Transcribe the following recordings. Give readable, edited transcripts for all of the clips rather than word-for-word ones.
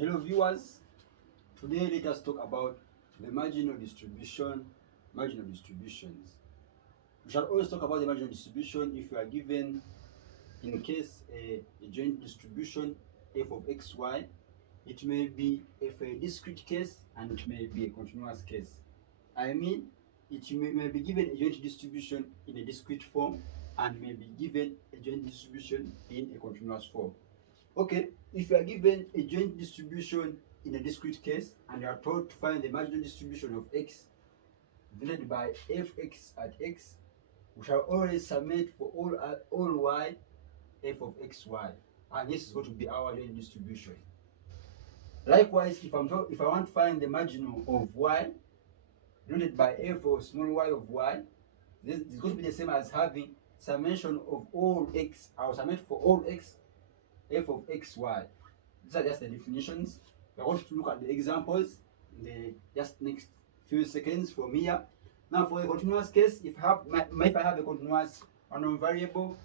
Hello viewers, today let us talk about the marginal distributions. We shall always talk about the marginal distribution if you are given, in case a joint distribution f of xy. It may be a discrete case and it may be a continuous case. I mean, it may be given a joint distribution in a discrete form and may be given a joint distribution in a continuous form. Okay, if you are given a joint distribution in a discrete case and you are told to find the marginal distribution of x divided by fx at x, we shall always submit for all y f of xy, and this is going to be our joint distribution. Likewise, if I want to find the marginal of y divided by f of small y of y, this is going to be the same as having summation of all x. I will submit for all x f of xy. These are just the definitions. We are going to look at the examples in the just next few seconds from here. Now, for a continuous case, if I have a continuous unknown variable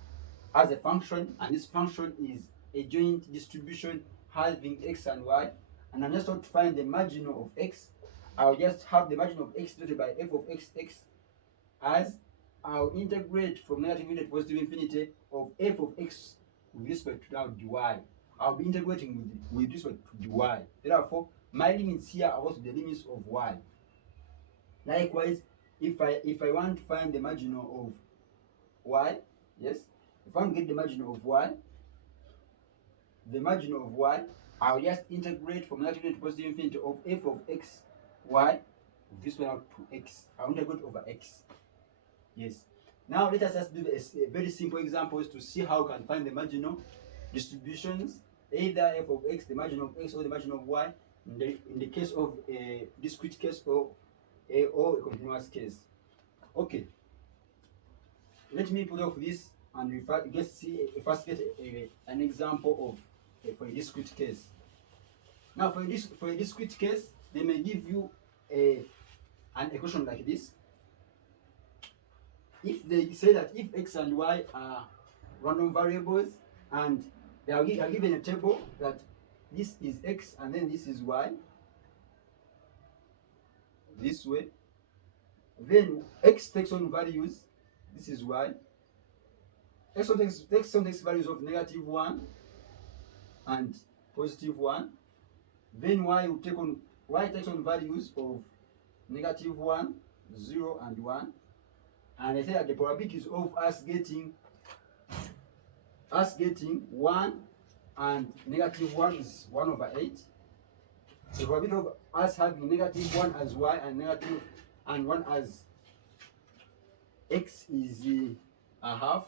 as a function, and this function is a joint distribution having x and y, and I'm just going to find the marginal of x, I'll just have the marginal of x divided by f of x as I'll integrate from negative infinity to positive infinity of f of x with respect to now dy. I'll be integrating with respect to dy. Therefore, my limits here are also the limits of y. Likewise, if I want to find the marginal of y, yes, if I want to get the marginal of y, I'll just integrate from negative infinity to positive infinity of f of x y with this one out to x. I'll integrate over x. Yes. Now let us just do a very simple examples to see how we can find the marginal distributions, either f of x, the marginal of x, or the marginal of y, in the case of a discrete case or a continuous case. Okay. Let me put off this and we first get an example of for a discrete case. Now, for a discrete case, they may give you an equation like this. If they say that if x and y are random variables and they are given a table that this is x and then this is y, this way, then x takes on values, this is y, x takes values of -1 and +1, then y takes on values of -1, 0 and 1. And I say that the probabilities of us getting 1 and -1 is 1/8. The probability of us having -1 as y and 1 as x is a half.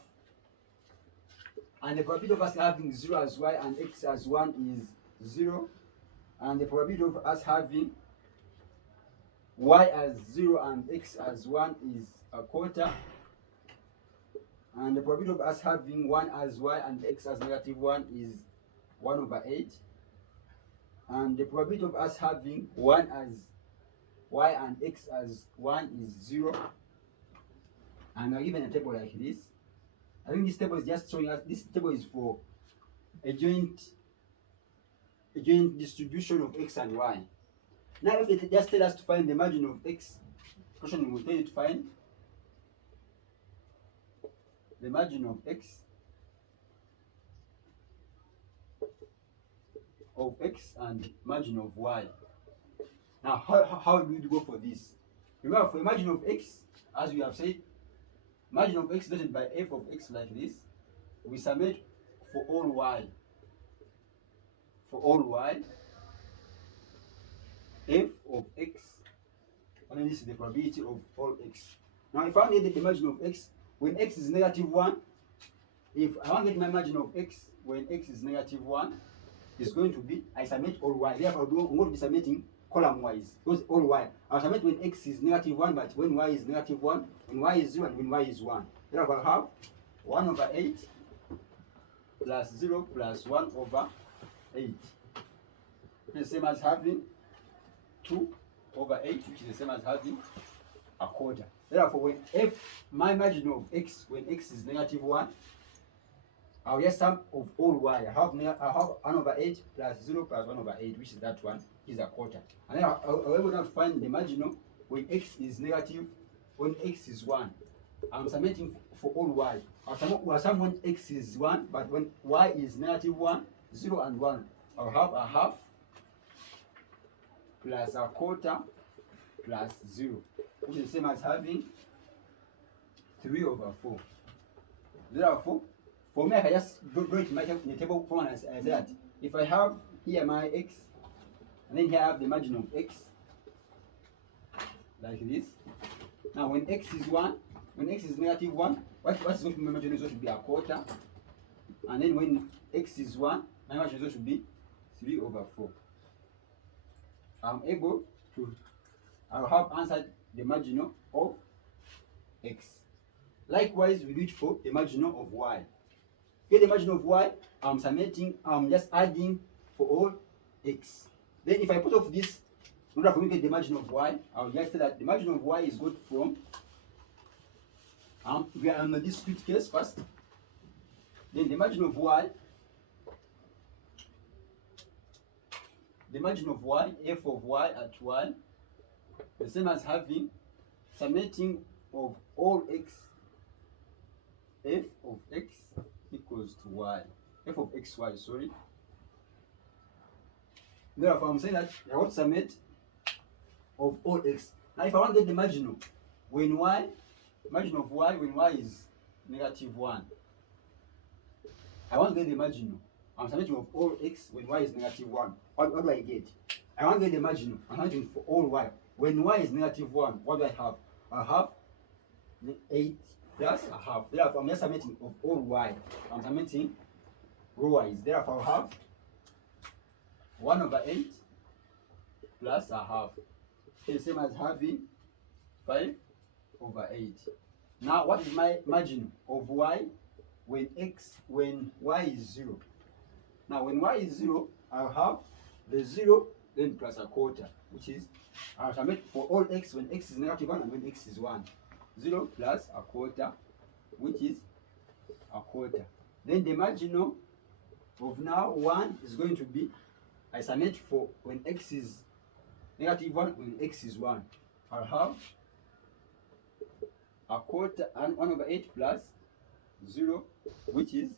And the probability of us having 0 as y and x as 1 is 0. And the probability of us having y as 0 and x as 1 is a quarter. And the probability of us having 1 as y and x as -1 is 1/8. And the probability of us having 1 as y and x as 1 is 0. And we're given a table like this. I think this table is just showing us, this table is for a joint distribution of x and y. Now, if they just tell us to find the margin of x, question will tell you to find the margin of x and margin of y. Now, how do we go for this? Remember, for a margin of x, as we have said, margin of x divided by f of x like this, we summate for all y. For all y, f of x, and then this is the probability of all x. Now, if I get the margin of x when x is -1, if I want to get my margin of x when x is -1, it's going to be, I submit all y. Therefore, I'm going to be submitting column wise, because all y. I'll submit when x is -1, but when y is -1, when y is 0, and when y is 1. Therefore, I'll have 1/8 plus 0 plus 1/8. The same as having 2/8, which is the same as having a quarter. Therefore, when my margin of x when x is -1, I'll just sum of all y. I have 1/8 plus 0 plus 1/8, which is that one, is a quarter. And then I'll able now to find the marginal when x is negative, when x is 1. I'm summating for all y. I'll sum when x is 1, but when y is -1, 0 and 1, I'll have a half plus a quarter plus 0, which is the same as having 3/4. Therefore, for me, I can just draw it in the table form as that. If I have here my x, and then here I have the margin of x, like this. Now, when x is 1, when x is -1, what's going to be my margin is going to be a quarter. And then when x is 1, my margin is going to be 3/4. I'm able to, I'll have answered the marginal of x. Likewise, we do it for the marginal of y. Get the margin of y, I'm summating, I'm just adding for all x. Then if I put off this, in order for me to get the margin of y, I'll just say that the margin of y is got from, we are on the discrete case first. Then the margin of y, f of y at y, the same as having summating of all x, f of x equals to y, f of xy, sorry. Therefore, I'm saying that I want to summate of all x. Now, if I want to get the marginal, when y, margin of y when y is -1, I want to get the marginal. I'm summating of all x when y is -1. What do I get? I want to get the marginal. I'm summating for all y. When y is -1, what do I have? I have 8 plus a half. Therefore, I'm just summating of all y. I'm summating row y's. Therefore, I'll have 1/8 plus a half. It's the same as having 5/8. Now, what is my margin of y when y is 0? Now, when y is 0, I'll have the 0 then plus a quarter, which is I'll summate for all x when x is -1 and when x is 1. 0 plus a quarter, which is a quarter. Then the marginal of now 1 is going to be, I summate for when x is -1, when x is 1. I'll have a quarter and 1/8 plus 0, which is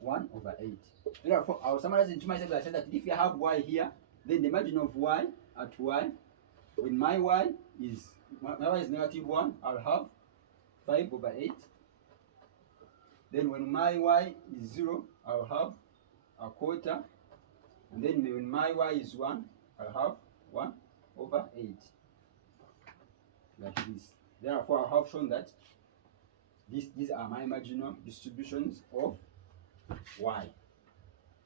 1/8. Therefore, I'll summarize it to myself. I said that if you have y here, then the margin of y at y, when my y is -1, I'll have 5/8. Then when my y is 0, I'll have a quarter. And then when my y is 1, I'll have 1/8. Like this. Therefore, I have shown that these are my marginal distributions of y.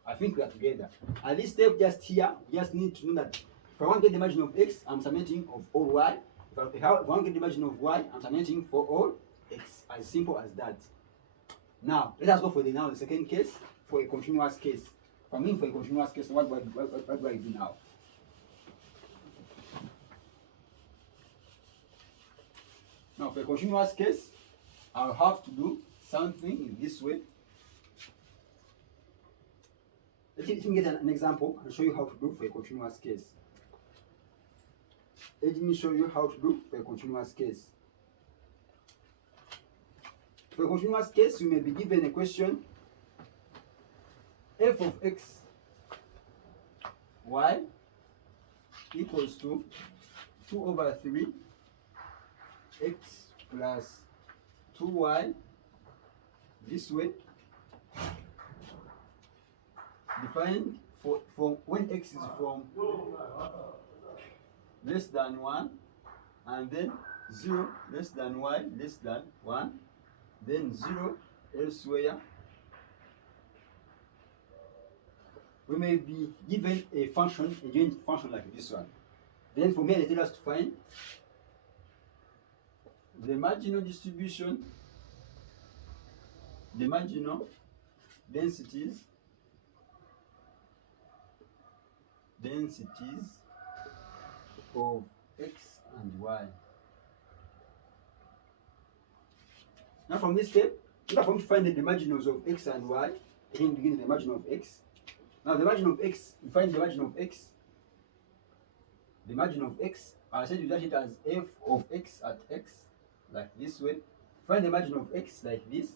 I think we are together. At this step, just here, we just need to know that if I want to get the margin of x, I'm summating of all y. If I want to get the margin of y, I'm summating for all x. As simple as that. Now, let us go for the second case, for a continuous case. For me, for a continuous case, what do I do now? Now, for a continuous case, I'll have to do something in this way. Let me get an example and show you how to do for a continuous case. Let me show you how to do for a continuous case. For a continuous case, you may be given a question: f of x y equals to 2/3 x plus 2y this way, defined for when x is from less than 1 and then 0 less than y less than 1, then 0 elsewhere. We may be given a function, a joint function like this one. Then for me, they tell us to find the marginal distribution, the marginal densities of x and y. Now from this step, Now I'm going to find the marginals of x and y. Again, begin with the margin of x. Now the margin of x, you find the margin of x. The margin of x, I said you write it as f of x at x, like this way. Find the margin of x like this.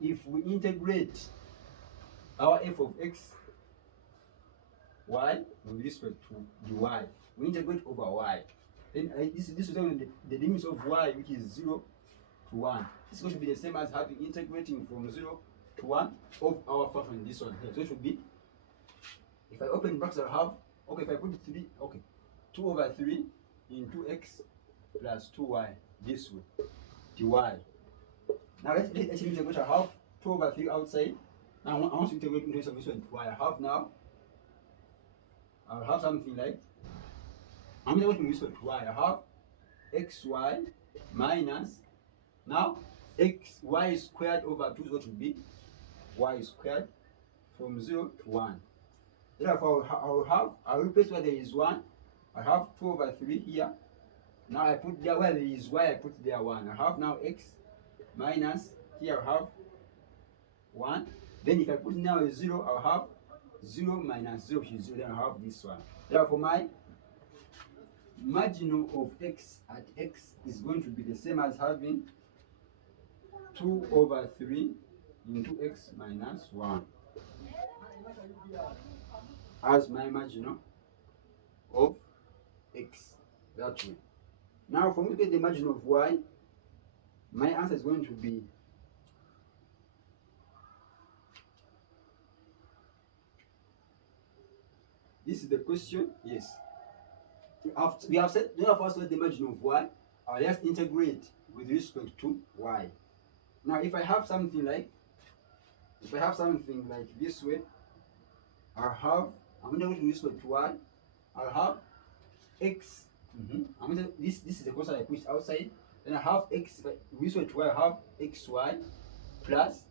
If we integrate our f of x, y with respect to the y, we integrate over y. Then this is the limits of y, which is 0 to 1. It's going to be the same as having integrating from 0 to 1 of our function, this one here. So it should be, if I open brackets, I have, okay, if I put 3, okay, 2 over 3 into x plus 2y, this way, dy. Now let's integrate. I have 2 over 3 outside. Now I want to integrate into this one, y. I have now, I'll have something like, I'm integrating this one to y. I have xy minus, now y squared over 2 is going to be y squared from 0 to 1. Therefore, I'll replace where there is 1. I have 2 over 3 here. Now I put there where there is y, I put there 1. I have now x minus, here I have 1. Then if I put now a 0, I'll have 0 minus 0, which is 0. Then I have this one. Therefore, my marginal of x at x is going to be the same as having 2 over 3 into x minus 1 as my marginal of x, that way. Now for me to get the margin of y, my answer is going to be this is the question, yes. We have said, now first let the margin of y, let's integrate with respect to y. Now if I have something like this way, I'm going to with respect to y, I'll have x. This is the constant I pushed outside. Then I have x with respect to y, I have xy plus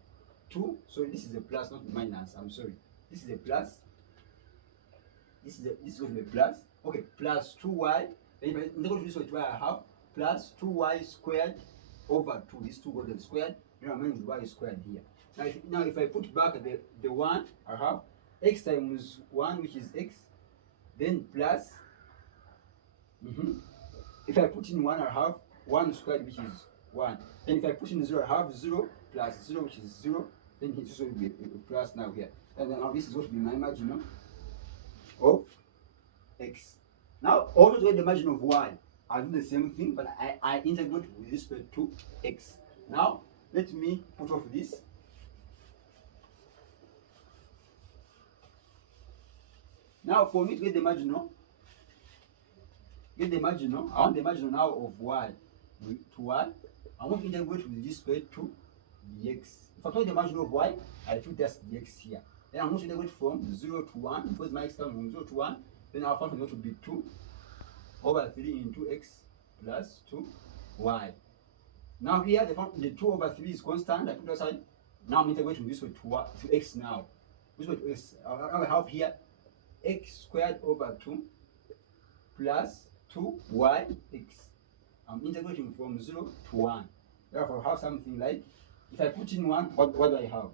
2. So this is a plus, not minus. I'm sorry. This is a plus. This is going to be a plus. Okay, plus 2y. Then if I integrate with respect to y, I have plus 2y squared over 2. This 2 goes squared. Then I'm going to y squared here. Now if I put back the 1, I have x times 1, which is x, then plus, if I put in 1, I have 1 squared, which is 1. Then if I put in 0, I have 0 plus 0, which is 0. Then it's going to be a plus now here. And then now this is going to be my marginal of x. Now, also to get the margin of y, I do the same thing, but I integrate with respect to x. Now, let me put off this. Now, for me to get the marginal, I want the marginal now of y to y. I want to integrate with respect to the x. If I take the marginal of y, I put just the x here. Then I'm going to integrate from 0 to 1. Because my x comes from 0 to 1, then our function is going to be 2 over 3 into x plus 2y. Now here, the 2 over 3 is constant. I put aside. Now I'm integrating with respect to x now. With respect to x, I have here x squared over 2 plus 2y x. I'm integrating from 0 to 1. Therefore, I have something like, if I put in 1, what do I have?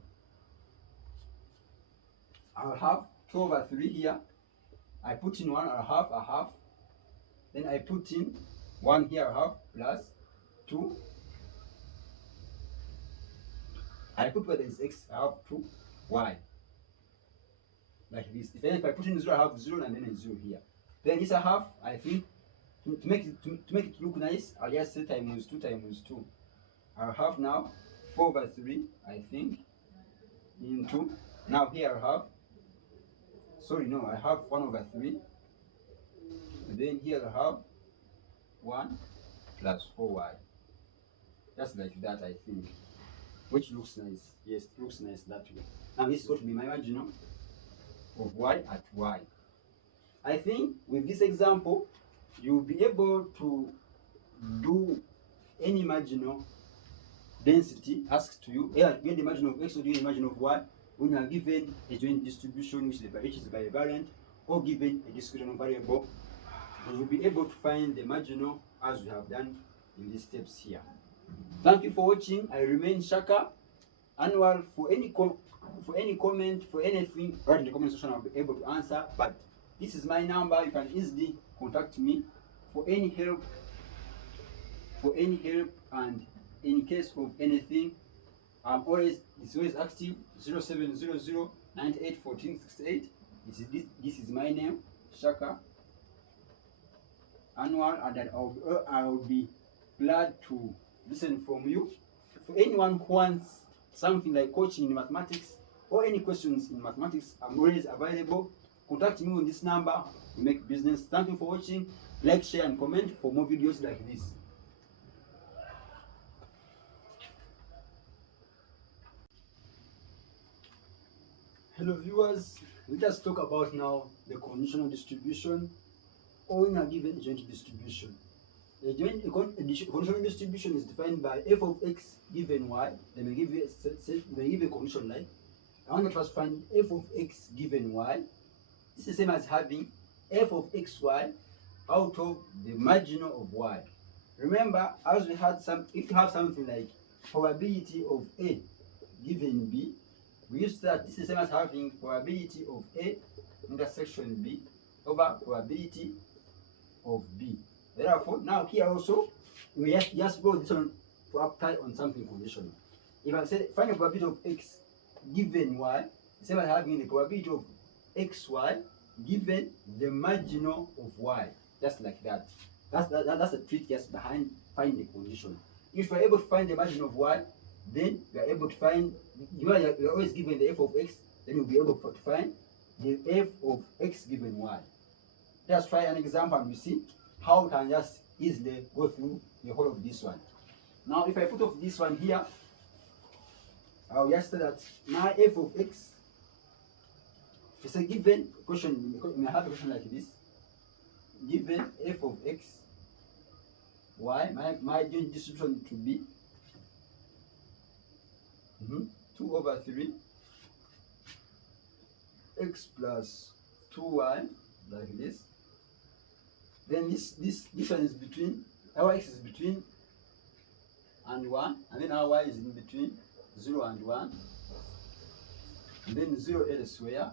I'll have 2 over 3 here. I put in 1, I'll have a half. Then I put in 1 here, I have plus 2. I put where there is x, I have 2y. Like this. Then if I put in 0, I have 0 and then a 0 here. Then this I have, I think, to make it look nice, I'll just say times 2 times 2. I'll have now 4 over 3, I think, into, now here I have, I have 1 over 3. And then here I have 1 plus 4y. Just like that, I think. Which looks nice. Yes, it looks nice that way. Now this is going to be my marginal of y at y. I think with this example, you'll be able to do any marginal density asked to you. Get the margin of x or the margin of y when you are given a joint distribution which is bivariant or given a discrete variable. You will be able to find the marginal as we have done in these steps here. Thank you for watching. I remain Shaka. Annual, for any comment, for anything, write in the comment section. I'll be able to answer. But this is my number. You can easily contact me for any help, and in case of anything. It's always active. 0700 98 14 68. This is my name, Shaka Annual, and I will be glad to listen from you. For anyone who wants something like coaching in mathematics or any questions in mathematics, I'm always available. Contact me on this number. We make business. Thank you for watching. Like, share, and comment for more videos like this. Hello viewers, let us talk about now the conditional distribution, or when you are given a joint distribution. A conditional distribution is defined by f of x given y. They may give a condition like, I want to first find f of x given y. This is the same as having f of xy out of the marginal of y. Remember, as we had if you have something like probability of A given B, we use that. This is the same as having probability of A intersection B over probability of B. Therefore, now here also, we just go this one to apply on something conditional. If I say find the probability of x given y, the same as having the probability of xy given the marginal of y, just like that. That's the trick just behind finding the condition. If we're able to find the margin of y, then we are able to find, you're always given the f of x, then you'll be able to find the f of x given y. Just try an example and we see how we can just easily go through the whole of this one. Now, if I put off this one here, I'll just say that my f of x, if it's a given question, we may have a question like this: given f of x, y, my joint distribution to be 2 over 3 x plus 2y, like this. Then this one is between, our x is between and 1, and then our y is in between 0 and 1, and then 0 elsewhere.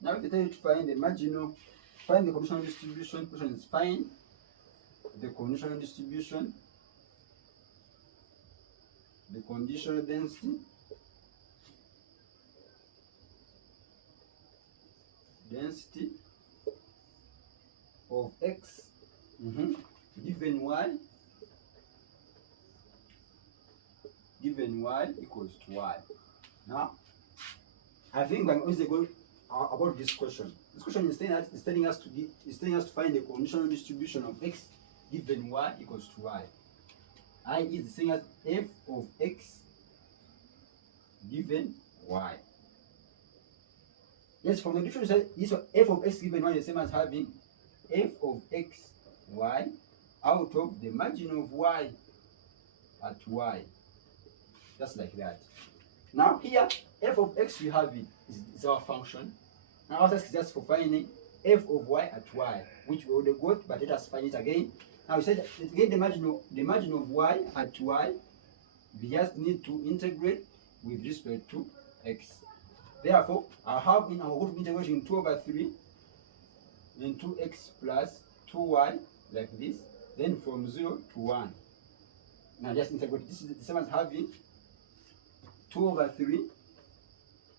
Now if they tell you to find the marginal, find the conditional distribution, question is find the conditional distribution, the conditional density, of x given y equals to y. Now, I think I'm always going about this question. This question is telling us to find the conditional distribution of x given y equals to y. I is saying as f of x given y. Yes, from the difference, this f of x given y is the same as having f of x y out of the margin of y at y. Just like that. Now here, f of x, we have it, is our function. Now our task is just for finding f of y at y, which we already got, but let us find it again. Now we said to get the margin of y at y, we just need to integrate with respect to x. Therefore, I have in our group integration 2 over 3 then 2x plus 2y, like this, then from 0 to 1. Now just integrate. This is the same as having 2 over 3.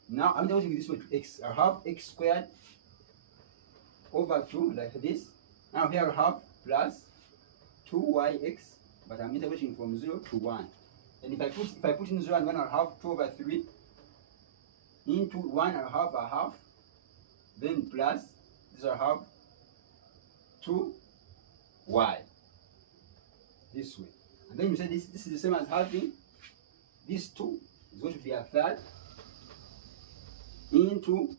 Now I'm integrating this way to x. I have x squared over 2, like this. Now here I have plus 2yx, but I'm integrating from 0 to 1. And if I put in 0 and 1, I'll have 2 over 3 into 1, I'll have a half, then plus this, I'll have 2y, this way. And then you say this is the same as having this 2 is going to be a third into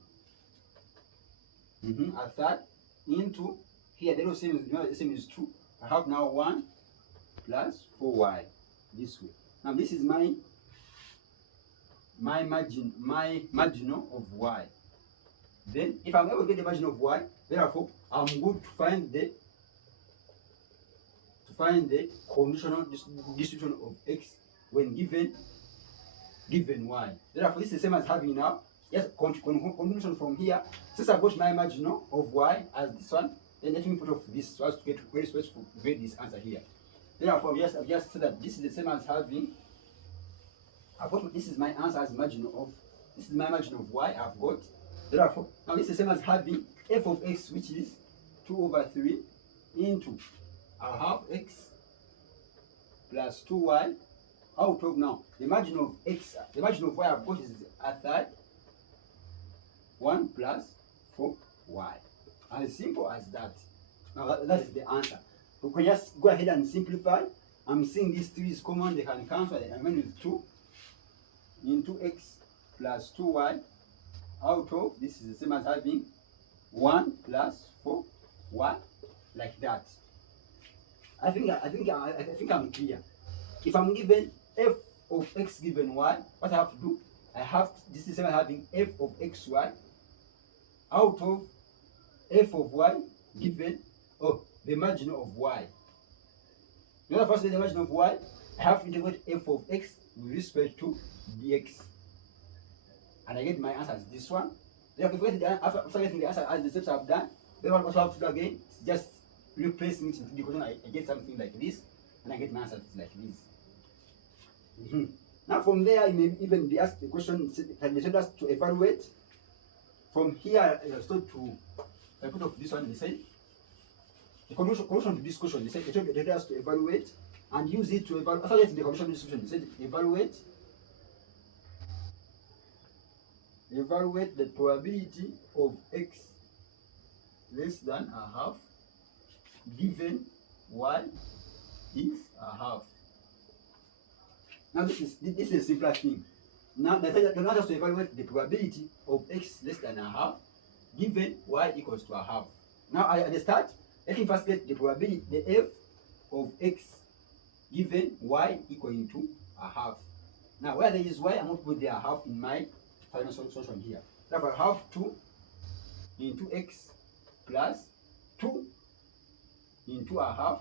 a third into here, the same is 2. I have now 1 plus 4y, this way. Now this is my marginal of y. Then if I'm able to get the margin of y, therefore I'm going to find the conditional distribution of x when given y. Therefore, this is the same as having now. Yes, conclusion from here. Since I've got my marginal of y as this one, then let me put off this so as to get very specific to get this answer here. Therefore, I've just said that this is the same as having. This is my answer as marginal of. This is my margin of y I've got. Therefore, now this is the same as having f of x, which is 2/3 into I'll have x plus 2y out of now the margin of x, the margin of y I've got is a third 1 plus 4y. As simple as that. Now that is the answer. We can just go ahead and simplify. I'm seeing these 3 is common, they can cancel. I remain with 2 into x plus 2y out of, this is the same as having 1 plus 4y, like that. I think I'm clear. If I'm given f of x given y, what I have to do, this is the same as having f of xy out of f of y given the margin of y. In order for us to get the margin of y, I have to integrate f of x with respect to dx. And I get my answer as this one. Then after getting the answer as the steps I've done, then what I have to do again is just replacing it into the equation. I get something like this, and I get my answer like this. Now from there, you may even be asked the question, they told us to evaluate. From here, I was told to, I put off this one, they say, the conclusion to this question, they told us to evaluate and use it to evaluate. After getting the conditional distribution, they said evaluate the probability of x less than a half given y is a half. Now this is a simpler thing. Now they want us to evaluate the probability of x less than a half given y equals to a half. Now at the start, let me first get the probability, the f of x given y equal to a half. Now where there is y, I'm going to put the half in my final solution here. Therefore, I have 2 into x plus 2 into a half,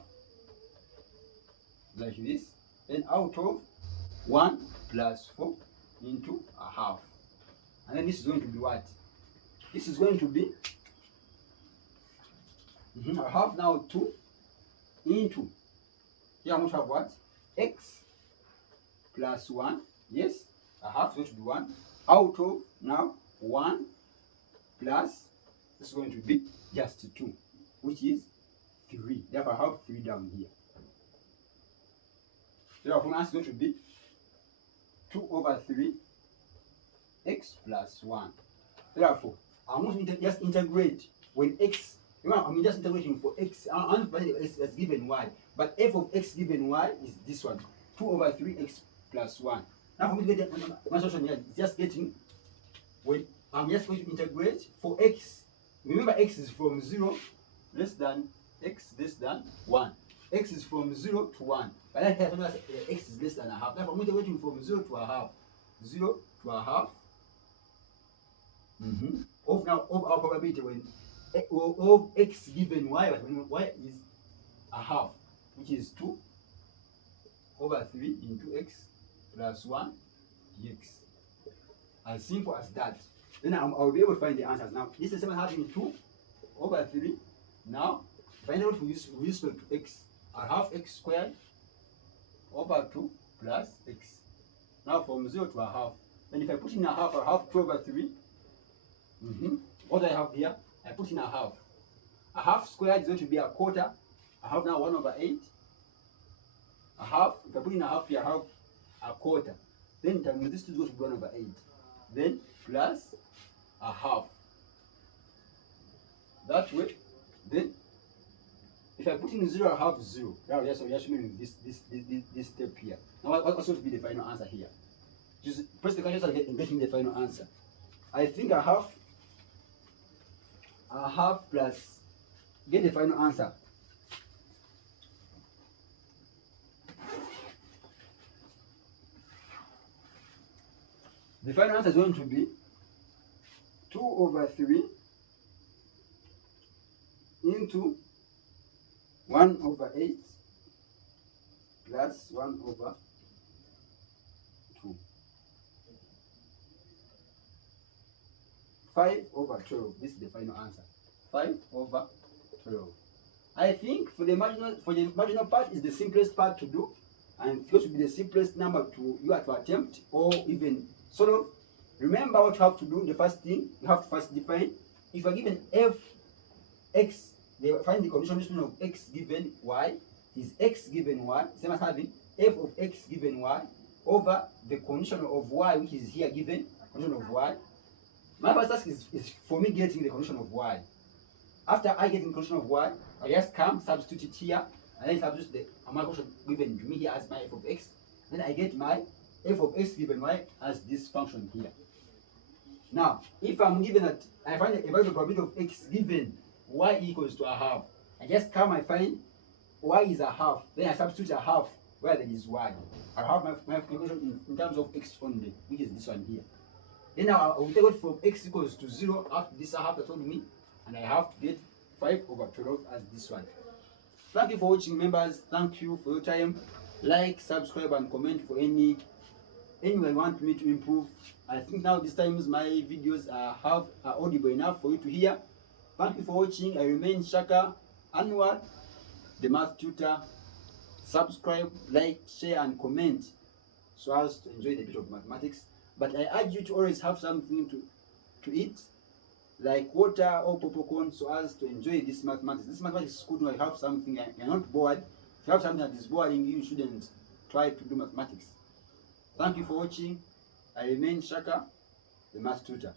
like this. Then out of 1 plus 4 into a half. And then this is going to be what? This is going to be, I have now 2 into, here I'm going to have what? X plus 1, yes, a half is going to be 1, out of now 1 plus, this is going to be just 2, which is 3. Therefore, I have 3 down here. Therefore, answer is going to be 2/3 x plus 1. Therefore, I'm going to just integrate when x, I'm just integrating for x, I'm as given y, but f of x given y is this one, 2/3 x plus 1. Now, for me to get my solution here, it's just getting, when I'm just going to integrate for x. Remember, x is from 0 less than x less than 1. X is from 0 to 1. But I have x is less than a half. Therefore, I'm integrating from 0 to a half. 0 to a half. Of our probability when of x given y, but when y is a half, which is 2/3 into x plus 1 dx. As simple as that. Then I'll be able to find the answers. Now, this is the same as having 2/3. Now, find out with respect to x. I have x squared over 2 plus x. Now, from 0 to a half. Then if I put in a half, I have 2/3. What I have here, I put in a half. A half squared is going to be a quarter. I have now 1/8. A half, if I put in a half here, I have a quarter. Then times this is going to be 1/8. Then plus a half. That way, then if I put in 0, I have 0. Now just mean this step here. Now what's going to be the final answer here? Just press the calculator and getting the final answer. I think I have plus, get the final answer. The final answer is going to be 2/3 into 1/8 plus 1/8 5 over 12. This is the final answer. 5 over 12. I think for the marginal part is the simplest part to do, and it will be the simplest number to you have to attempt or even solve. Remember what you have to do. The first thing you have to first define. If you are given f x, they find the conditional distribution of x given y is x given y, same as having f of x given y over the conditional of y, which is here given condition of y. My first task is for me getting the condition of y. After I get the condition of y, I just come substitute it here, and then substitute the my function given to me here as my f of x. Then I get my f of x given y as this function here. Now, if I'm given that I find a value of probability of x given y equals to a half, I just come, I find y is a half, then I substitute a half where there is y. I have my equation in terms of x only, which is this one here. Then I will take it from x equals to 0 up to this half that told me, and I have to get 5 over 12 as this one. Thank you for watching, members. Thank you for your time. Like, subscribe, and comment for anywhere you want me to improve. I think now this times my videos are audible enough for you to hear. Thank you for watching. I remain Shaka Anwar, the math tutor. Subscribe, like, share, and comment so as to enjoy the bit of mathematics. But I urge you to always have something to eat, like water or popcorn, so as to enjoy this mathematics. This mathematics is good when you have something and you're not bored. If you have something that is boring, you shouldn't try to do mathematics. Thank you for watching. I remain Shaka, the math tutor.